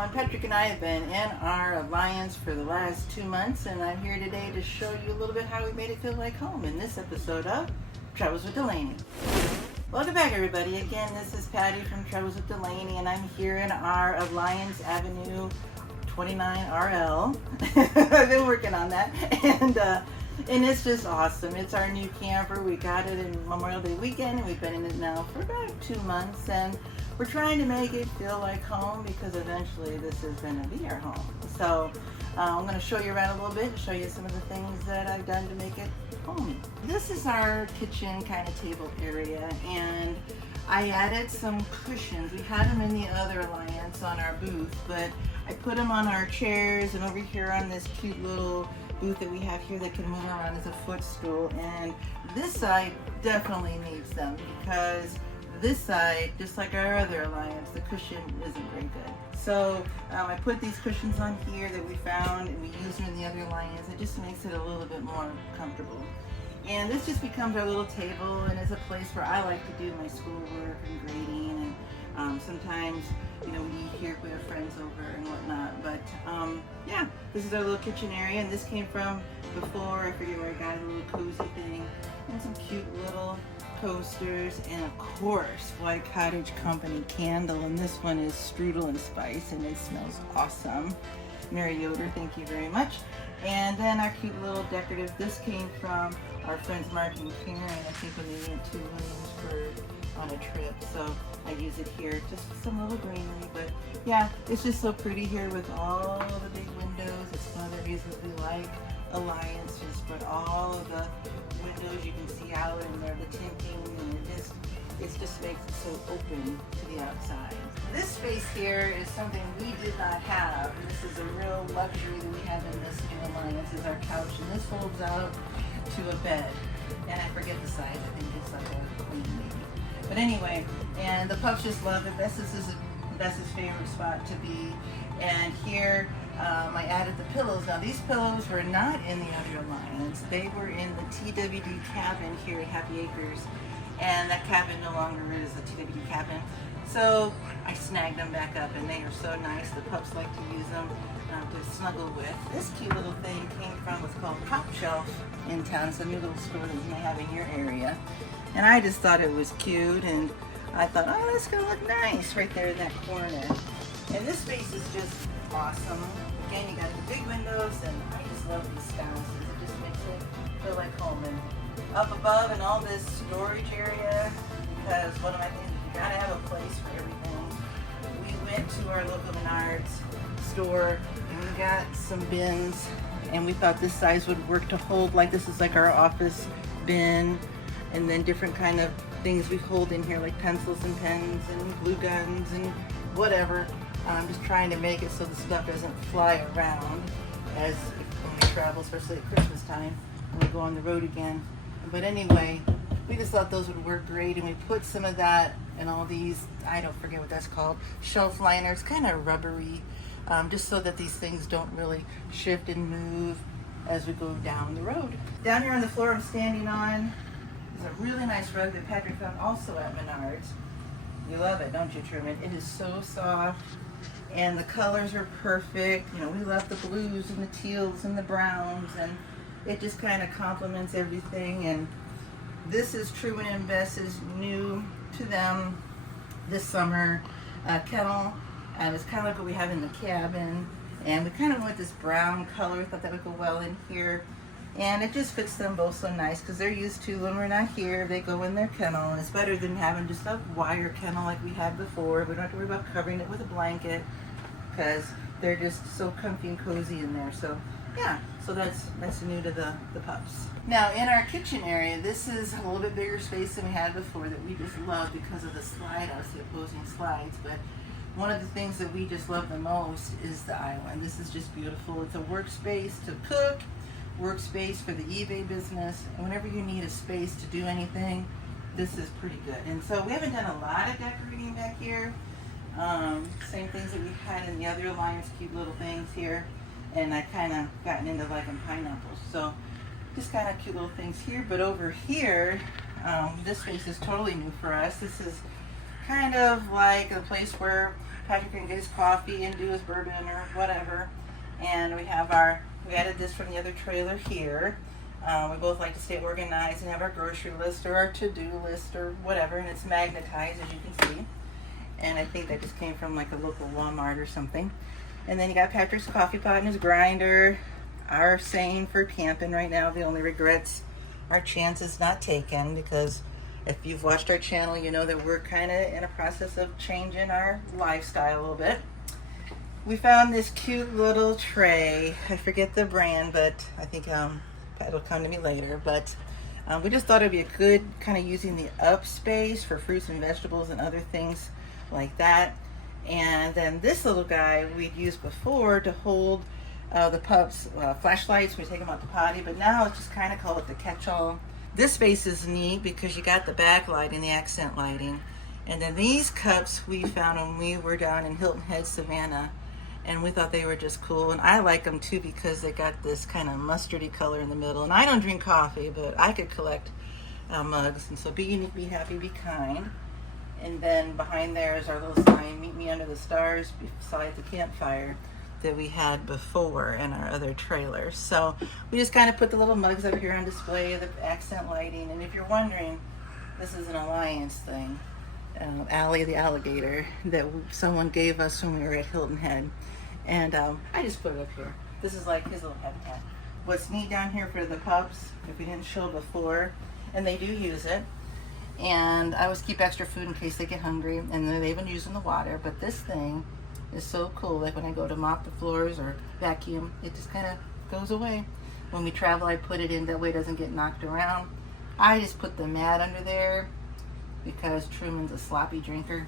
everyone. Patrick and I have been in our alliance for the last 2 months, and I'm here today to show you a little bit how we made it feel like home in this episode of Travels with Delaney. Welcome back, everybody. Again, this is Patty from Travels with Delaney, and I'm here in our Alliance Avenue 29RL. I've been working on that, and it's just awesome. It's our new camper. We got it in Memorial Day weekend, and we've been in it now for about 2 months, and we're trying to make it feel like home because eventually this is going to be our home. So I'm going to show you around a little bit and show you some of the things that I've done to make it homey. This is our kitchen kind of table area, and I added some cushions. We had them in the other Alliance on our booth, but I put them on our chairs and over here on this cute little booth that we have here that can move around as a footstool. And this side definitely needs them because this side, just like our other Alliance, the cushion isn't very good. So I put these cushions on here that we found, and we used them in the other Alliance. It just makes it a little bit more comfortable. And this just becomes our little table, and it's a place where I like to do my schoolwork and grading, and sometimes, you know, we eat here if we have friends over and whatnot. But yeah, this is our little kitchen area, and this came from before. I figured I got a little cozy thing and some cute little coasters, and of course White Cottage Company candle, and this one is strudel and spice, and it smells awesome. Mary Yoder, thank you very much. And then our cute little decorative, this came from our friends Mark and Karen, I think when they went to Williamsburg on a trip, so I use it here, just some little greenery. But yeah, it's just so pretty here with all the big windows. It's one of the reasons we like Alliance, just put all of the windows you can see out, and they're the tinting, and it just makes it so open to the outside. This space here is something we did not have. This is a real luxury that we have in this new Alliance, is our couch, and this folds out to a bed. And I forget the size, I think it's like a queen maybe. But anyway, and the pups just love it. Bess's favorite spot to be. And here I added the pillows. Now these pillows were not in the other Alliance. They were in the TWD cabin here at Happy Acres. And that cabin no longer is a TWD cabin. So I snagged them back up, and they are so nice. The pups like to use them to snuggle with. This cute little thing came from what's called Top Shelf in town. It's a new little store that you may have in your area. And I just thought it was cute, and I thought, oh, that's gonna look nice right there in that corner. And this space is just awesome. Again, you got the big windows, and I just love these sconces. It just makes it feel like home. And up above in all this storage area, because one of my things, you gotta have a place for everything. We went to our local Menards store, and we got some bins, and we thought this size would work to hold, like this is like our office bin, and then different kind of things we hold in here, like pencils and pens and glue guns and whatever. I'm just trying to make it so the stuff doesn't fly around as when we travel, especially at Christmas time when we go on the road again. But anyway, we just thought those would work great, and we put some of that in all these, I don't forget what that's called, shelf liners, kind of rubbery, just so that these things don't really shift and move as we go down the road. Down here on the floor I'm standing on is a really nice rug that Patrick found also at Menards. You love it, don't you, Truman? It is so soft, and the colors are perfect. You know, we love the blues and the teals and the browns, and it just kind of complements everything. And this is Truman and Bess's new to them this summer kennel. It's kind of like what we have in the cabin, and we kind of went this brown color. We thought that would go well in here, and it just fits them both so nice because they're used to, when we're not here, they go in their kennel, and it's better than having just a wire kennel like we had before. We don't have to worry about covering it with a blanket because they're just so comfy and cozy in there. So yeah, so that's new to the pups. Now in our kitchen area, this is a little bit bigger space than we had before that we just love because of the slide house, the opposing slides. But one of the things that we just love the most is the island. This is just beautiful. It's a workspace to cook, workspace for the eBay business, and whenever you need a space to do anything, this is pretty good. And so we haven't done a lot of decorating back here. Same things that we had in the other Alliance, cute little things here. And I kind of gotten into liking pineapples. So just kind of cute little things here. But over here, this space is totally new for us. This is kind of like a place where Patrick can get his coffee and do his bourbon or whatever. And we added this from the other trailer here. We both like to stay organized and have our grocery list or our to-do list or whatever, and it's magnetized, as you can see. And I think that just came from like a local Walmart or something. And then you got Patrick's coffee pot and his grinder. Our saying for camping right now, the only regrets are chances not taken, because if you've watched our channel, you know that we're kind of in a process of changing our lifestyle a little bit. We found this cute little tray. I forget the brand, but I think it'll come to me later. But we just thought it'd be a good kind of using the up space for fruits and vegetables and other things like that. And then this little guy we'd used before to hold the pups' flashlights when we take them out to potty, but now it's just kind of call it the catch-all. This space is neat because you got the backlight and the accent lighting. And then these cups we found when we were down in Hilton Head, Savannah, and we thought they were just cool. And I like them too because they got this kind of mustardy color in the middle. And I don't drink coffee, but I could collect mugs. And so be unique, be happy, be kind. And then behind there is our little sign, meet me under the stars beside the campfire, that we had before in our other trailers. So we just kind of put the little mugs up here on display, the accent lighting. And if you're wondering, this is an Alliance thing. Allie the alligator that someone gave us when we were at Hilton Head. And I just put it up here. This is like his little habitat. What's neat down here for the pups, if we didn't show before, and they do use it, and I always keep extra food in case they get hungry, and they've been using the water, but this thing is so cool. Like when I go to mop the floors or vacuum, it just kind of goes away. When we travel, I put it in, that way it doesn't get knocked around. I just put the mat under there because Truman's a sloppy drinker,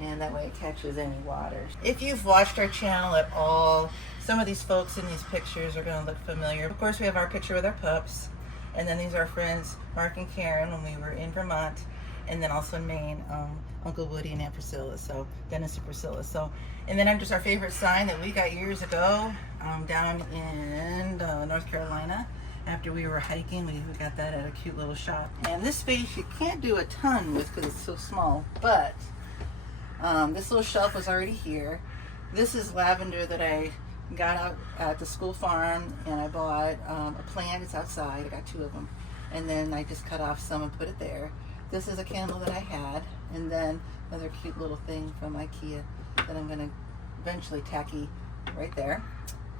and that way it catches any water. If you've watched our channel at all, some of these folks in these pictures are going to look familiar. Of course, we have our picture with our pups, and then these are our friends Mark and Karen when we were in Vermont, and then also in Maine, Uncle Woody and Aunt Priscilla, so Dennis and Priscilla. So, and then just our favorite sign that we got years ago down in North Carolina. After we were hiking, we got that at a cute little shop. And this space you can't do a ton with because it's so small, but this little shelf was already here. This is lavender that I got out at the school farm, and I bought a plant. It's outside. I got 2 of them. And then I just cut off some and put it there. This is a candle that I had, and then another cute little thing from IKEA that I'm going to eventually tacky right there.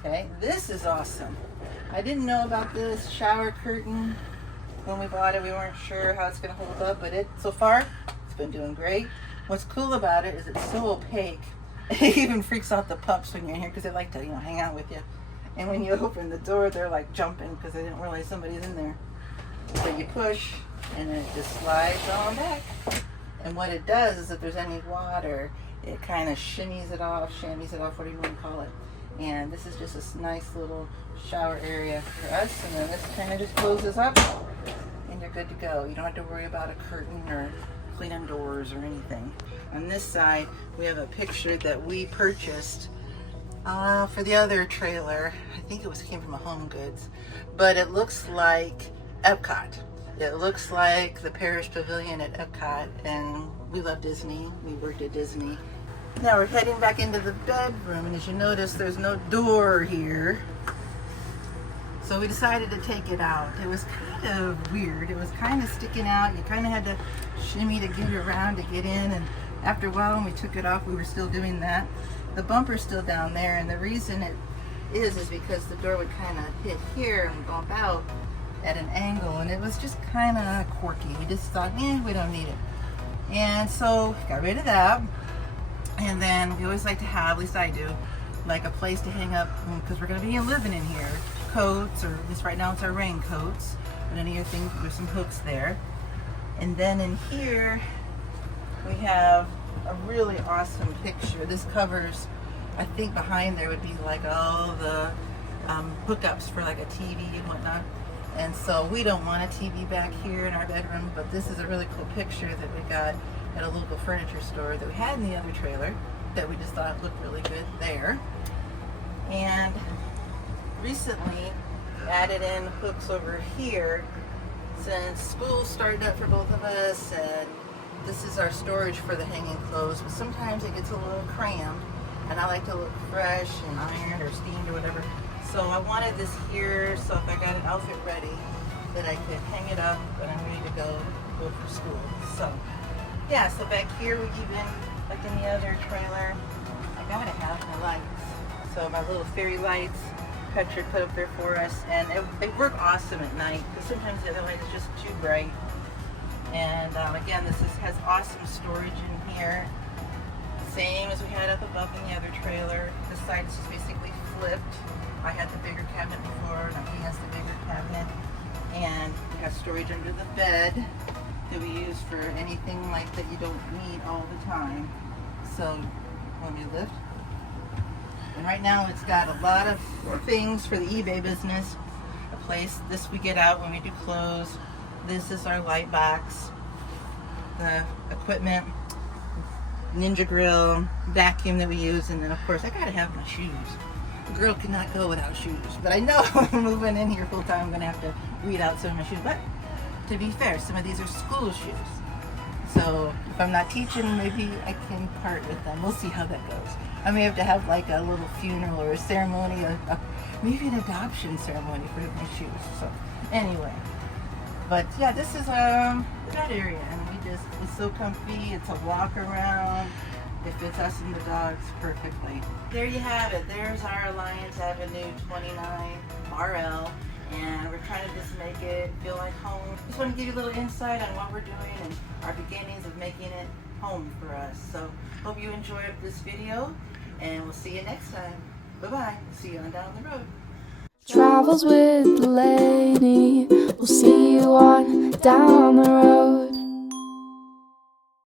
Okay, this is awesome. I didn't know about this shower curtain when we bought it. We weren't sure how it's going to hold up, but so far it's been doing great. What's cool about it is it's so opaque. It even freaks out the pups when you're in here because they like to, hang out with you. And when you open the door, they're like jumping because they didn't realize somebody's in there. So you push, and it just slides on back. And what it does is if there's any water, it kind of chamois it off, whatever you want to call it. And this is just a nice little shower area for us. And then this kind of just closes up, and you're good to go. You don't have to worry about a curtain or cleaning doors or anything. On this side, we have a picture that we purchased for the other trailer. I think it came from a Home Goods, but it looks like Epcot. It looks like the Parish Pavilion at Epcot, and we love Disney. We worked at Disney. Now we're heading back into the bedroom, and as you notice, there's no door here. So we decided to take it out. It was kind of weird. It was kind of sticking out. You kind of had to shimmy to get around to get in, and after a while when we took it off, we were still doing that. The bumper's still down there, and the reason it is because the door would kind of hit here and bump out at an angle, and it was just kind of quirky. We just thought, we don't need it. And so got rid of that. And then we always like to have, at least I do, like a place to hang up, because we're going to be living in here, coats, or at least right now it's our raincoats, but any other things, there's some hooks there. And then in here we have a really awesome picture. This covers, I think behind there would be like all the hookups for like a TV and whatnot. And so we don't want a TV back here in our bedroom, but this is a really cool picture that we got at a local furniture store that we had in the other trailer that we just thought looked really good there. And recently added in hooks over here since school started up for both of us, and This is our storage for the hanging clothes, but sometimes it gets a little crammed, and I like to look fresh and ironed or steamed or whatever. So I wanted this here, so if I got an outfit ready, that I could hang it up when I'm ready to go for school. So yeah, so back here we even, like in the other trailer, I gotta have my lights. So my little fairy lights, Patrick put up there for us, and they work awesome at night because sometimes the other light is just too bright. And again, this has awesome storage in here, same as we had up above in the other trailer. This side is just basically flipped. I had the bigger cabinet before, now he has the bigger cabinet, and we have storage under the bed that we use for anything like that you don't need all the time. So, let me lift. And right now it's got a lot of things for the eBay business. A place, this we get out when we do clothes. This is our light box, the equipment, Ninja grill, vacuum that we use, and then of course I gotta have my shoes. A girl cannot go without shoes, but I know when moving in here full time I'm gonna have to weed out some of my shoes. But to be fair, some of these are school shoes. So if I'm not teaching, maybe I can part with them. We'll see how that goes. I may have to have like a little funeral or a ceremony, maybe an adoption ceremony for my shoes. So anyway. But yeah, this is that area, and it's so comfy. It's a walk around. It fits us and the dogs perfectly. There you have it. There's our Alliance Avenue 29 RL, and we're trying to just make it feel like home. Just want to give you a little insight on what we're doing and our beginnings of making it home for us. So hope you enjoyed this video, and we'll see you next time. Bye-bye. See you on down the road. Travels with Delaney. We'll see you on down the road.